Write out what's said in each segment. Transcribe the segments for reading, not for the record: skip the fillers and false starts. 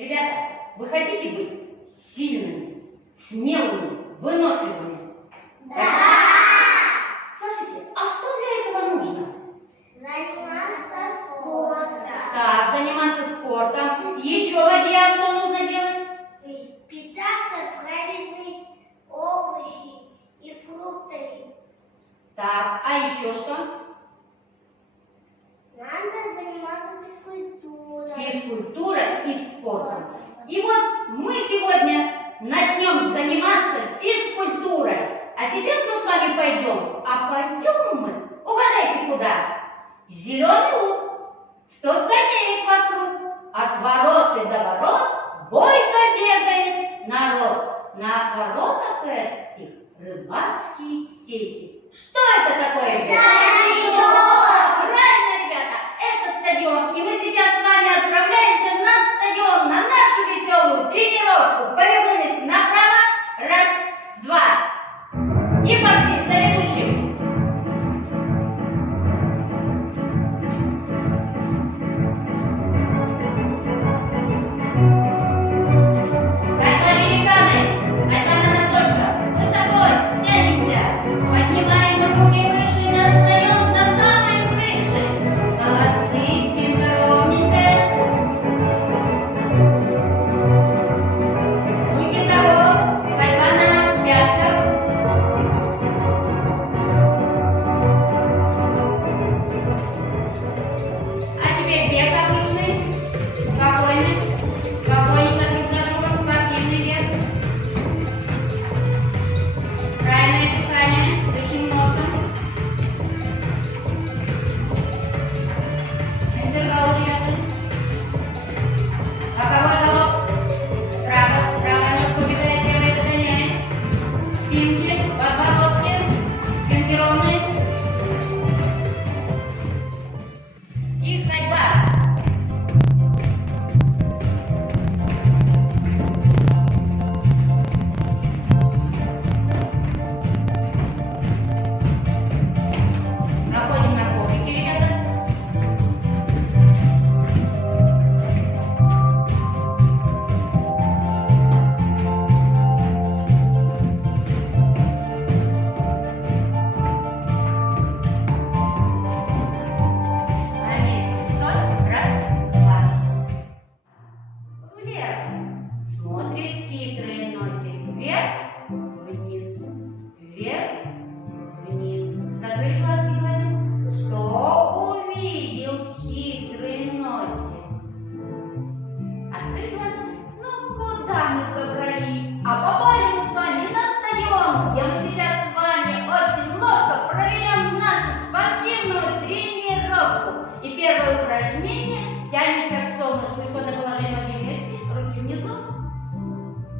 Ребята, вы хотите быть сильными, смелыми, выносливыми? Да! Скажите, а что для этого нужно? Заниматься спортом. Так, заниматься спортом. Еще, Вадия, что нужно делать? Питаться правильными овощами и фруктами. Так, а еще что? Надо заниматься физкультурой. Физкультурой и спортом. И вот мы сегодня начнем заниматься физкультурой. А сейчас мы с вами пойдем. А пойдем мы, угадайте куда? Зеленый луг, 100 скамеек вокруг, от ворот и до ворот бойко бегает народ. На воротах этих рыбацкие сети. Что это такое? Стадион! Правильно, ребята, это стадион. И мы сейчас с вами отправляемся на стадион, на нашу веселую тренировку. Повернулись направо. Раз, два. И пошли за ведущим. Это великаны. Это на носочках. Высоко тянемся. Поднимаем руки выше, достаем до самой крыши. Молодцы, спинка ровненькая. Руки за голову, голова на пятках. А теперь бег обычный, спокойный, спокойненько друг за другом, спортивный бег. Правильное дыхание, дышим носом. Интервал, ребята. Боковой головок. Право, правая ножка убегает, левая догоняет. Спинки, подбородки, спинки ровные. И ходьба. Проходим на коврике, ребята. На месте стой. Раз, два. Влево. Смотрит хитрый носик. Вверх, вниз. Вверх, вниз. Закрыть глазки, Ваня. Что увидел хитрый носик? Открыть глаза. Ну, куда мы забрались? А попали мы с вами на стадион, где мы сейчас с вами очень ловко проведем нашу спортивную тренировку. И первое упражнение. Тянемся к солнышку. Исходное положение ноги вместе, руки внизу.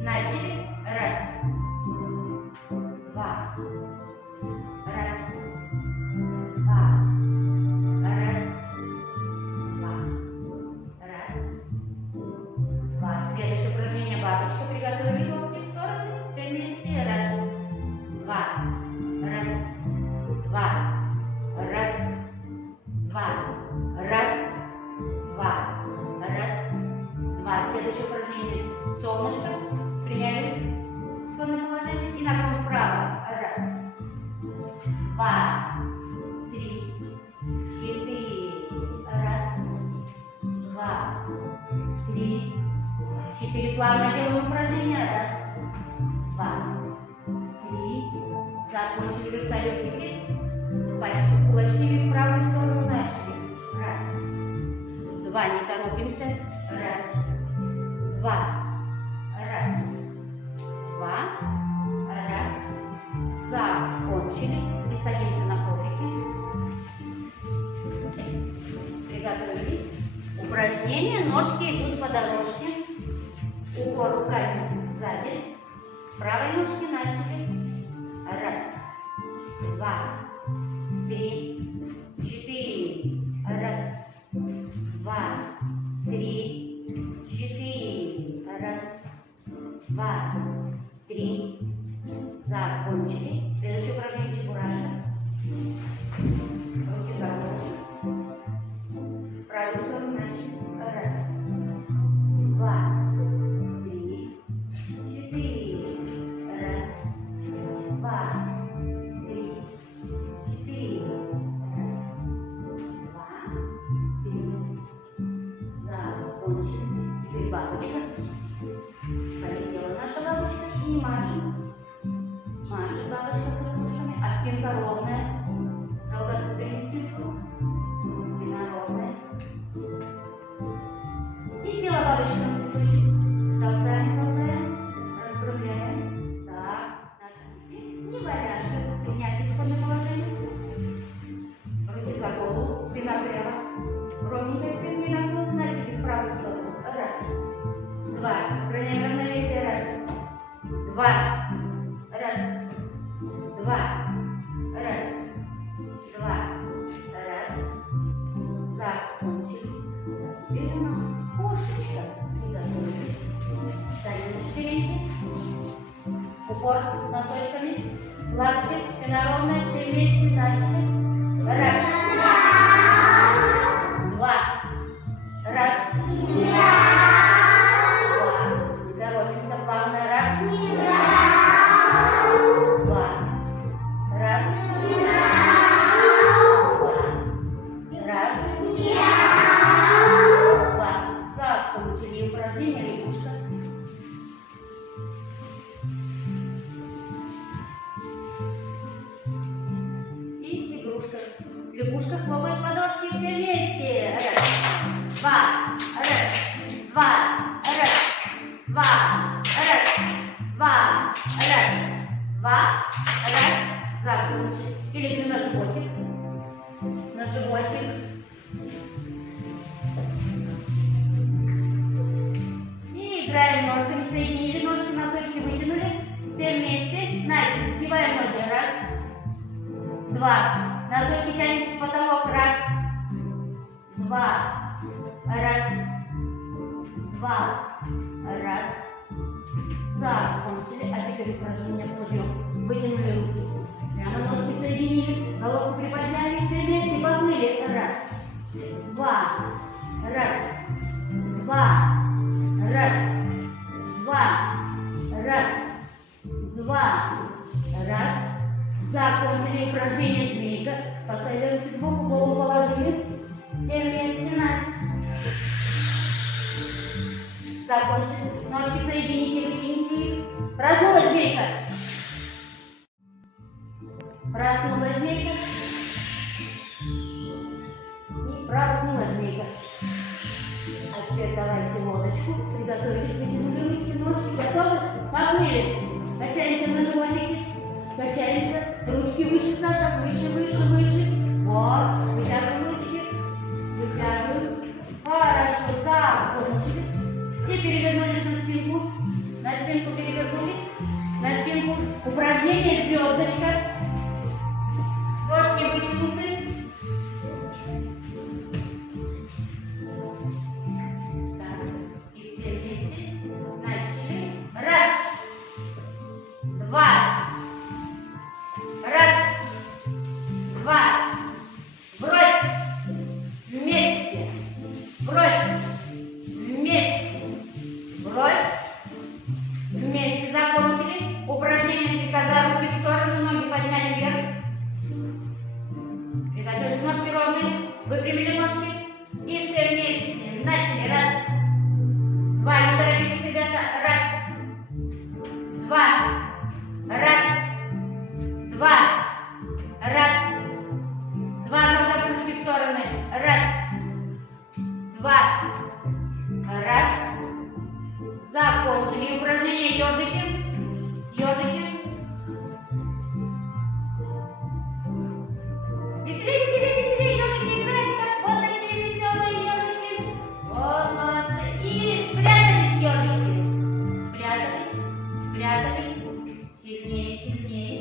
Начали. Раз. Два. Раз. Два. Раз. Два. Раз. Два. Следующее упражнение. Бабочка. Приготовили локти в стороны. Все вместе. Раз. Два. Раз. Два. Раз. Два. Раз. Два. Раз. Два. Следующее упражнение. Солнышко. Приняли исходное положение. И наклон вправо. Раз. Два. Три. Четыре. Раз. Два. Три. Четыре. Плавно делаем упражнение. Раз. Два. Три. Закончили вертолетики. Пальчики кулачки в правую сторону начали. Раз. Два. Не торопимся. Раз. Два. Раз. Два. Раз. Закончили. И садимся на коврики. Приготовились. Упражнение. Ножки идут по дорожке. Упор руками сзади. С правой ножки начали. Раз. Два. Три. Четыре. Раз. Два. Три. Четыре. Раз. Два. Три. Закончили. Следующее упражнение чебураша. Руки за голову. Правую сторону начали. Раз. Два. закончили. Теперь бабочка. Полетела наша бабочка и машет. Машет бабочка крылышками, а спинка ровная. Ну-ка, смотри спинку. Спина ровная. И села бабочка на цветочек. Толкаем, раскругляем. Так, наша неваляшка. Принять исходное положение. Руки за голову, спина прямо. Ровненькая спинка нагнута, начали в правую сторону. Раз, два. Сохраняем равновесие. Раз, два. Раз, два. Раз, два. Раз. Закончили. Теперь у нас кошечка. Приготовились. Встали на четвереньки. Упор носочками. Глазки, спина ровная, все вместе начали. Раз. Два. Раз. Два. Не торопимся, плавно. Раз. Два. Раз. Два. Раз. Два. Закончили упражнение лягушка. И игрушка. Лягушка хлопает подошки все вместе. Раз, два, раз, два, раз, два, раз, два, раз, два, раз. Закончили. И легли на животик. На животик. И играем ножками. Соединили ножки, носочки вытянули. Все вместе. Начали. Сгибаем ноги. Раз, два. Носочки тянем в потолок. Раз, два. Раз, два. Раз. Закончили. А теперь упражнение подъем. Вытянули руки. Прямо ножки соединили. Голову приподняли. Все вместе поплыли. Раз, два. Раз, два. Раз, два. Раз, два. Раз. Закончили упражнение змейка. Поставили руки сбоку, голову положили. Все вместе на. Закончили. Ножки соедините, вытяните их. Проснулась змейка. Проснулась змейка. И проснулась змейка. А теперь давайте лодочку. Приготовились, вытянули ручки, ножки. Готовы? Поплыли. Качаемся на животике. Качаемся. Ручки выше, Саша. Выше, выше, выше. Вот. Вытягиваем ручки. Вытягиваем. Хорошо. Закончили. И перевернулись на спинку. На спинку перевернулись. На спинку. Упражнение звездочка. Ножки вытянуты. Так. И все вместе. Начали. Раз. Два. Раз. Два. Брось. Вместе. Брось. Вместе. Брось. Вместе. Закончили. Упражнение слегка за руки в сторону. Ноги подняли вверх. Приготовились. Ножки ровные. Выпрямили ножки. И все вместе. Начали. Раз. Два. Не торопитесь, ребята. Раз. Два. Раз. Два. Раз. Два. Назад ручки в стороны. Раз. Два. Раз. Закончили упражнение ежики. Ежики. Веселее, веселее, веселее. Ежики играют, как вот такие веселые ежики. Вот, молодцы. И спрятались ежики. Спрятались. Спрятались. Сильнее, сильнее.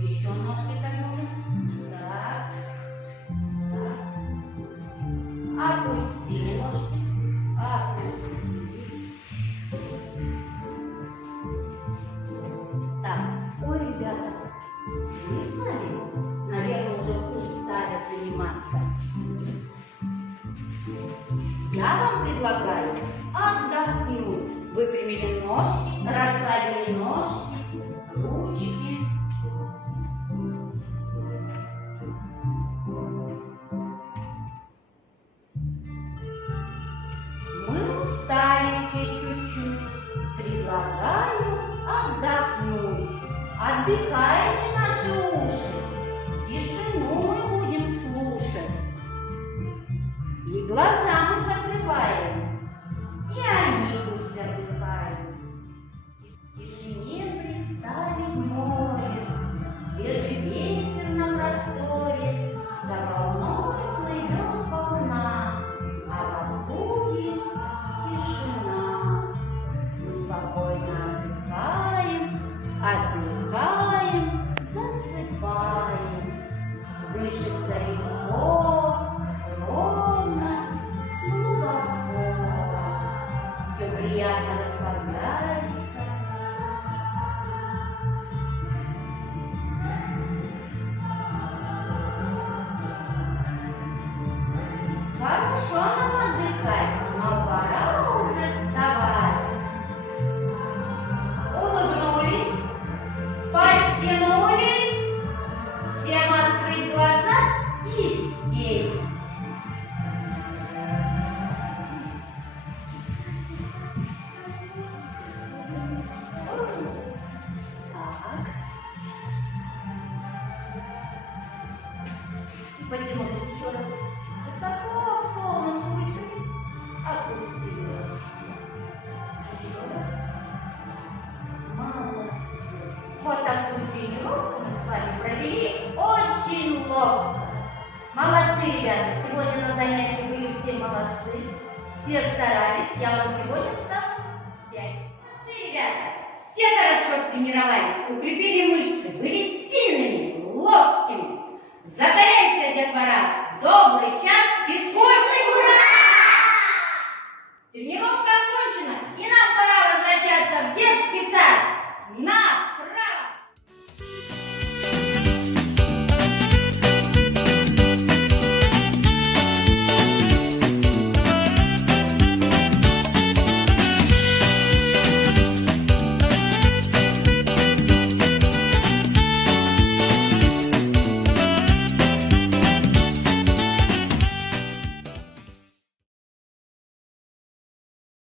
Еще ножки согнули. Так. Так. Опустили ножки. Опустили. Так. Ой, ребята, вы с нами, наверное, уже устали заниматься. Я вам предлагаю отдохнуть. Выпрямили ножки, расслабили ножки, ручки. отдыхаете наши уши, тишину мы будем слушать. И глаза мы закрываем, и они пусть отдыхают. В тишине представить море, свежий ветер на просторе, за волной плывет волна, а вокруг тишина. Мы спокойно отдыхаем, засыпаем. Дышится легко, ровно, глубоко. Все приятно расслабляется. Хорошо нам отдыхать, но пора уже вставать. Улыбнулись, подтянулись, всем открыть глаза и сесть. Так. И подтянулись еще раз. Высоко к солнышку чуть опустили. Еще раз. Молодцы. Вот такую тренировку мы с вами провели очень ловко. Молодцы, ребята. Сегодня на занятии были все молодцы. Все старались. Я вам сегодня ставлю 5. Молодцы, ребята. Все хорошо тренировались, укрепили мышцы, были сильными, ловкими. Закаляйся, детвора. Добрый час физкультуры! Ура! Тренировка